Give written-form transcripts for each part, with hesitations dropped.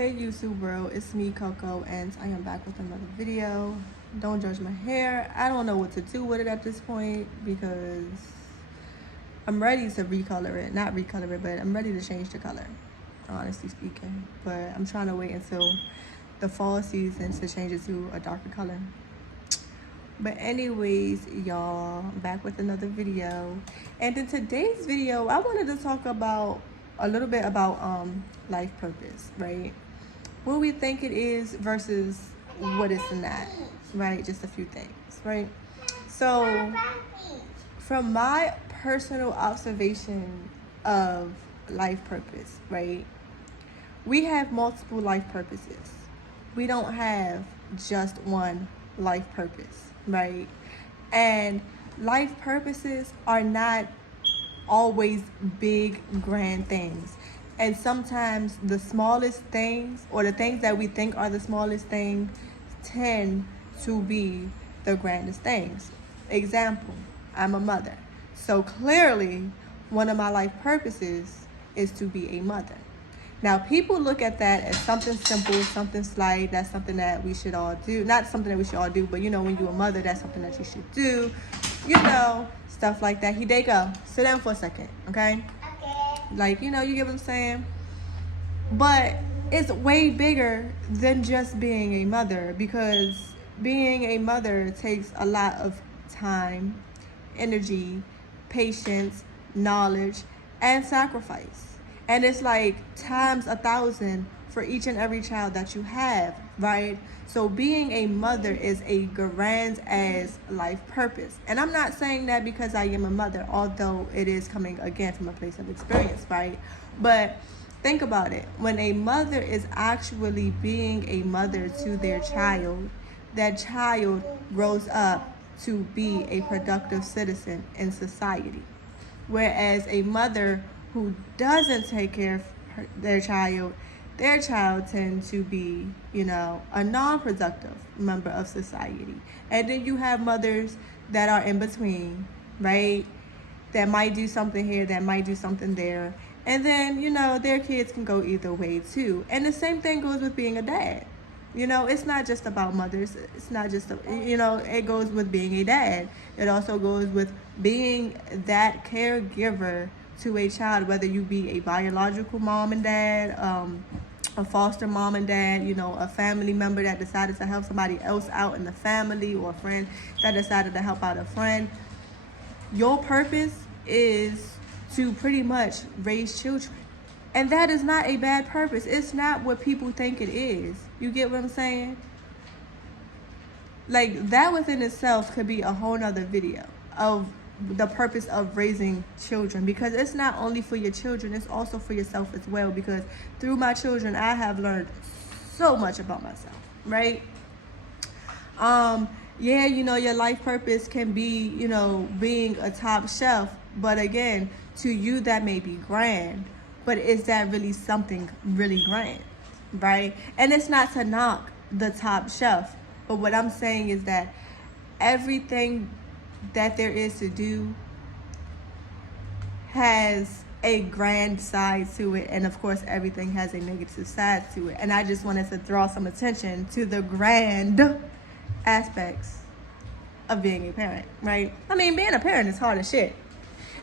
Hey YouTube world, it's me Coco and I am back with another video. Don't judge my hair. I don't know what to do with it at this point because I'm ready to recolor it. Not recolor it, but I'm ready to change the color, honestly speaking. But I'm trying to wait until the fall season to change it to a darker color. But anyways, y'all, I'm back with another video. And in today's video, I wanted to talk about a little bit about life purpose, right? What we think it is versus what it's not, right? Just a few things, right? So from my personal observation of life purpose, right? We have multiple life purposes. We don't have just one life purpose, right? And life purposes are not always big, grand things. And sometimes the smallest things, or the things that we think are the smallest things, tend to be the grandest things. Example, I'm a mother. So clearly, one of my life purposes is to be a mother. Now, people look at that as something simple, something slight. That's something that we should all do. Not something that we should all do, but when you're a mother, that's something that you should do. Stuff like that. Hideko, sit down for a second, okay? Like, you get what I'm saying? But it's way bigger than just being a mother, because being a mother takes a lot of time, energy, patience, knowledge, and sacrifice. And it's like times 1,000 for each and every child that you have, right? So being a mother is a grand as life purpose. And I'm not saying that because I am a mother, although it is coming again from a place of experience, right? But think about it. When a mother is actually being a mother to their child, that child grows up to be a productive citizen in society. Whereas a mother who doesn't take care of their child tends to be, a non-productive member of society. And then you have mothers that are in between, right? That might do something here, that might do something there. And then, their kids can go either way too. And the same thing goes with being a dad. It's not just about mothers. It's not just, it goes with being a dad. It also goes with being that caregiver to a child, whether you be a biological mom and dad, a foster mom and dad, a family member that decided to help somebody else out in the family, or a friend that decided to help out a friend. Your purpose is to pretty much raise children. And that is not a bad purpose. It's not what people think it is. You get what I'm saying? Like, that within itself could be a whole nother video of the purpose of raising children, because it's not only for your children, it's also for yourself as well. Because through my children, I have learned so much about myself, right? Your life purpose can be, being a top chef, but again, to you that may be grand, but is that really something really grand, right? And it's not to knock the top chef, but what I'm saying is that everything that there is to do has a grand side to it, and of course everything has a negative side to it. And I just wanted to draw some attention to the grand aspects of being a parent, right? I mean, being a parent is hard as shit,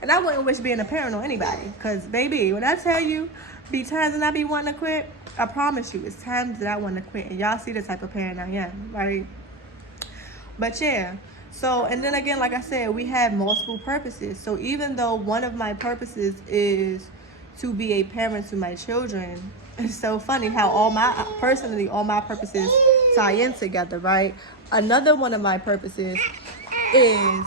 and I wouldn't wish being a parent on anybody, because baby, when I tell you be times that I be wanting to quit, I promise you it's times that I want to quit. And y'all see the type of parent I am, right? But yeah. So, and then again, like I said, we have multiple purposes. So even though one of my purposes is to be a parent to my children, it's so funny how all my purposes tie in together, right? Another one of my purposes is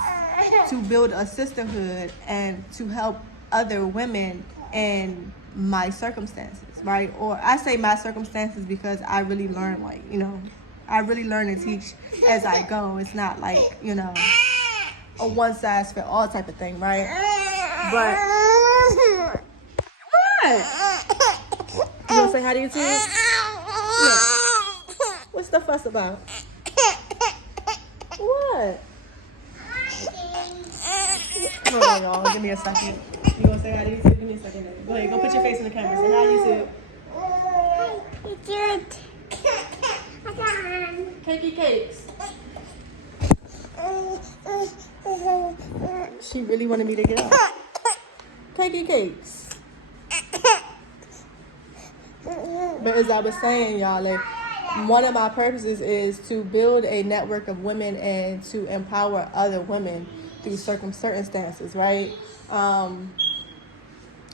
to build a sisterhood and to help other women in my circumstances, right? Or I say my circumstances because I really learn, I really learn and teach as I go. It's not like, a one-size-fits-all type of thing, right? But what? You want to say hi to YouTube? Look. What's the fuss about? What? Hold on, y'all. Give me a second. You want to say hi to YouTube? Give me a second. Go ahead. Go put your face in the camera. Say hi, YouTube. Takey cakes. She really wanted me to get up. Takey cakes. But as I was saying, y'all, like, one of my purposes is to build a network of women and to empower other women through circumstances, right?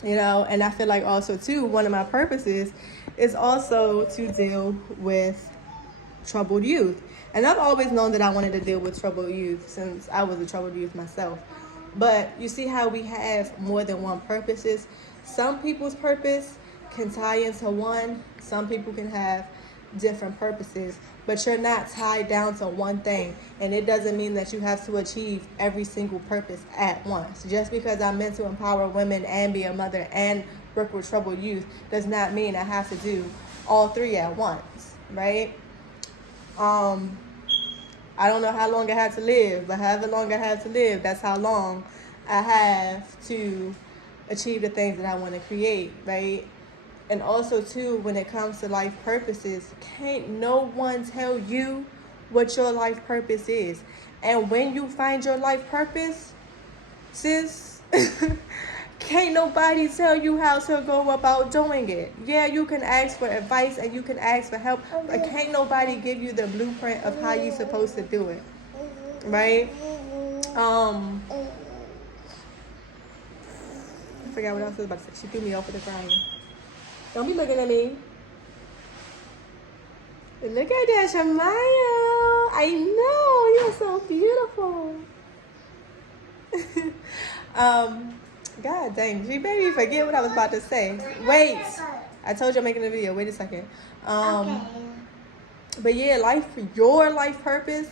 You know, and I feel like also too, one of my purposes is also to deal with troubled youth. And I've always known that I wanted to deal with troubled youth since I was a troubled youth myself. But you see how we have more than one purposes. Some people's purpose can tie into one. Some people can have different purposes, but you're not tied down to one thing. And it doesn't mean that you have to achieve every single purpose at once. Just because I'm meant to empower women and be a mother and work with troubled youth does not mean I have to do all three at once, right? I don't know how long I have to live, but however long I have to live, that's how long I have to achieve the things that I want to create, right? And also too, when it comes to life purposes, can't no one tell you what your life purpose is. And when you find your life purpose, sis, can't nobody tell you how to go about doing it. Yeah, you can ask for advice and you can ask for help, but can't nobody give you the blueprint of how you're supposed to do it, right? I forgot what else I was about to say. She threw me off with the crying. Don't be looking at me. Look at that, Shamaya. I know, you're so beautiful. God dang, she made me forget what I was about to say. Wait, I told you I'm making a video. Wait a second. Okay. But yeah, your life purpose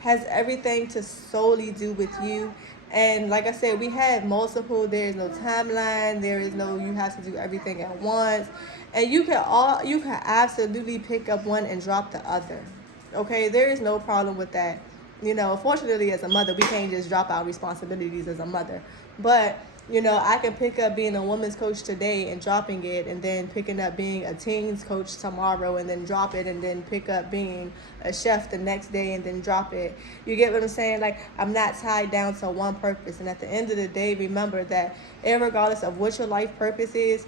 has everything to solely do with you. And like I said, we have multiple. There is no timeline. There is no you have to do everything at once. And you can absolutely pick up one and drop the other. Okay, there is no problem with that. You know, fortunately, as a mother, we can't just drop our responsibilities as a mother. But you know, I can pick up being a women's coach today and dropping it, and then picking up being a teens coach tomorrow and then drop it, and then pick up being a chef the next day and then drop it. You get what I'm saying? Like, I'm not tied down to one purpose. And at the end of the day, remember that regardless of what your life purpose is,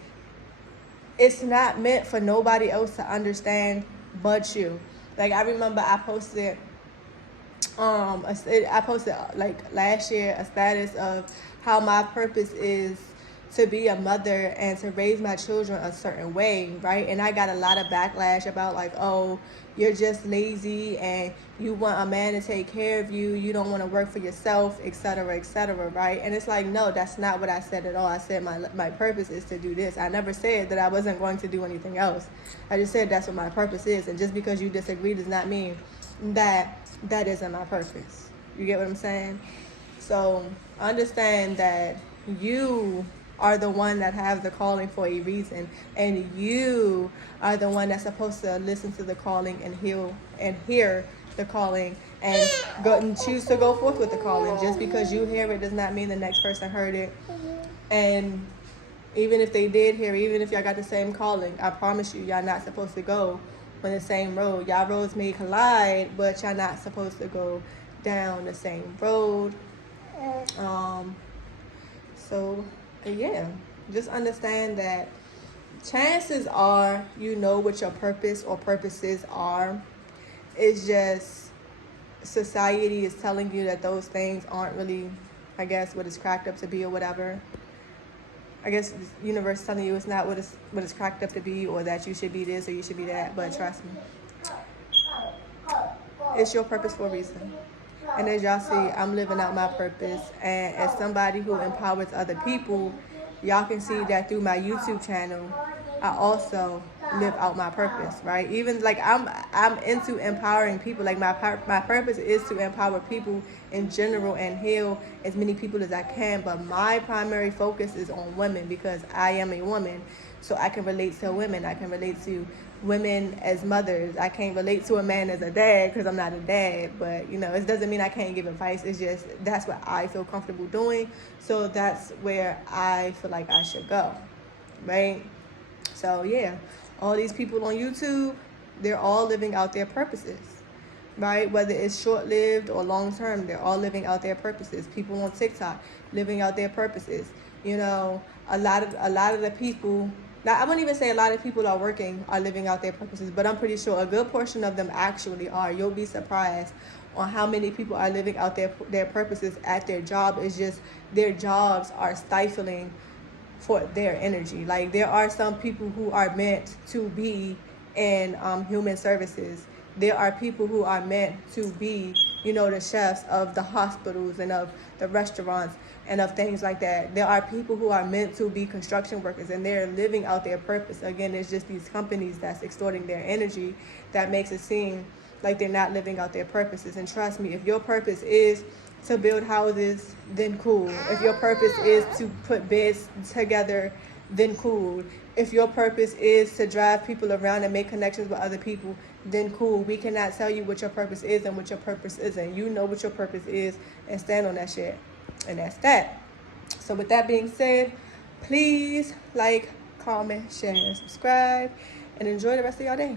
it's not meant for nobody else to understand but you. Like, I remember I posted like last year a status of how my purpose is to be a mother and to raise my children a certain way, right? And I got a lot of backlash about like, oh, you're just lazy and you want a man to take care of you, you don't want to work for yourself, etc., right? And it's like, no, that's not what I said at all. I said my purpose is to do this. I never said that I wasn't going to do anything else. I just said that's what my purpose is. And just because you disagree does not mean that isn't my purpose. You get what I'm saying? So understand that you are the one that has the calling for a reason, and you are the one that's supposed to listen to the calling and hear the calling and go and choose to go forth with the calling. Just because you hear it does not mean the next person heard it. And even if they did hear, even if y'all got the same calling, I promise you, y'all not supposed to go on the same road. Y'all roads may collide, but y'all not supposed to go down the same road. So yeah, just understand that chances are you know what your purpose or purposes are. It's just society is telling you that those things aren't really, I guess, what it's cracked up to be or whatever. I guess the universe is telling you it's not what it's cracked up to be, or that you should be this or you should be that. But trust me, it's your purpose for a reason. And as y'all see, I'm living out my purpose. And as somebody who empowers other people, y'all can see that through my YouTube channel, I also live out my purpose, right? Even like I'm into empowering people. Like my purpose is to empower people in general and heal as many people as I can. But my primary focus is on women because I am a woman. So I can relate to women. I can relate to women as mothers. I can't relate to a man as a dad because I'm not a dad. But, you know, it doesn't mean I can't give advice. It's just that's what I feel comfortable doing. So that's where I feel like I should go, right? So, yeah, all these people on YouTube, they're all living out their purposes. right? Whether it's short-lived or long-term, they're all living out their purposes. People on TikTok living out their purposes. You know, a lot of the people. Now, I wouldn't even say a lot of people are living out their purposes, but I'm pretty sure a good portion of them actually are. You'll be surprised on how many people are living out their purposes at their job. It's just their jobs are stifling for their energy. Like, there are some people who are meant to be in human services. There are people who are meant to be, you know, the chefs of the hospitals and of the restaurants and of things like that. There are people who are meant to be construction workers, and they're living out their purpose. Again, it's just these companies that's extorting their energy that makes it seem like they're not living out their purposes. And trust me, if your purpose is to build houses, then cool. If your purpose is to put beds together, then cool. If your purpose is to drive people around and make connections with other people, then cool. We cannot tell you what your purpose is and what your purpose isn't. You know what your purpose is and stand on that shit. And that's that. So with that being said, please like, comment, share, and subscribe, and enjoy the rest of your day.